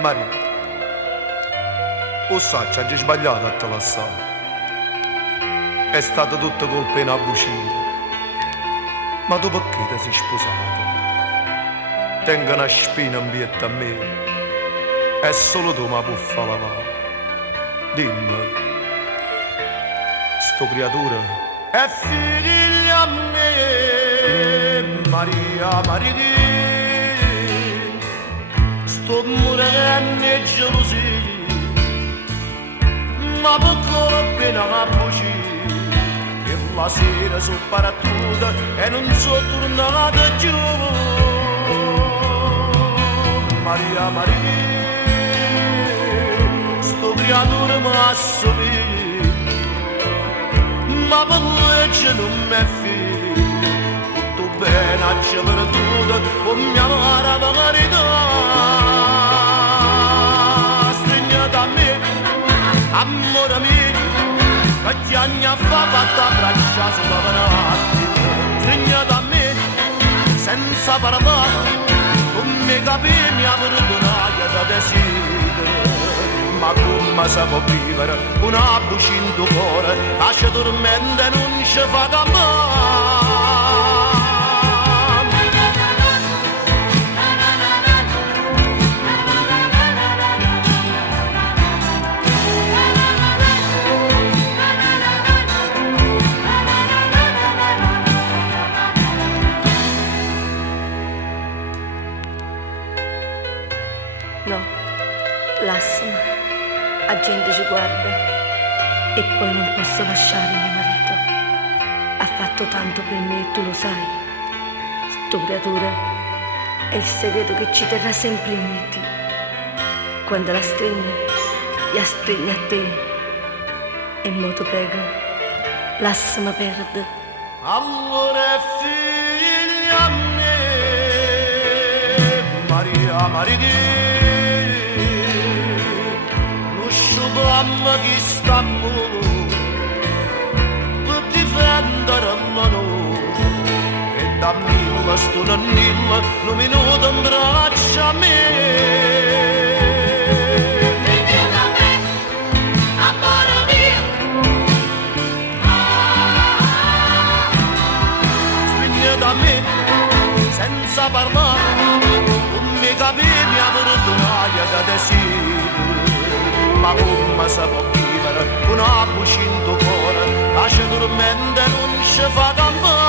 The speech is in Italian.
Maria, o sai, ci hai sbagliato a te lasciare. È stata tutta colpa di una bucina. Ma tu perché ti sei sposato? Tengo una spina in pietta a me. E solo tu mi puoi far lavare. Dimmi, sto creatura è figlia mia, Maria, Maria. Sto morendo di gelosia, ma per appena la bugia. E la sera sono partita e non sono tornata giù. Maria, Maria, sto creatura mi assomiglia, ma per legge non mi è figlio. Tutto bene a c'è perduta con mia amara verità. Amore mio, che ti hanno fatto abbracciare sulla venata. Stringete a me, senza parlare, come capire mi ha perdonato da desidero. Ma come si può vivere una buccia in tuo cuore, lascia dormente e non ci fa da male. No, lasciami, la gente ci guarda e poi non posso lasciare mio marito. Ha fatto tanto per me e tu lo sai. Sto creatura è il segreto che ci terrà sempre uniti. Quando la stringi a te e mo ti prego, lasciami perdere. Allora figlia mia, Maria, Maria. Amma che stammo per difendere mano e dammi una stonannilla un minuto in braccio a me. Figlio da me, amore mio. Figlio da me, senza parlare, come capire mi ha perdonato da desidero. Ma come si può vivere una buccia in tuo cuore, lascia dormente non ci fa campare.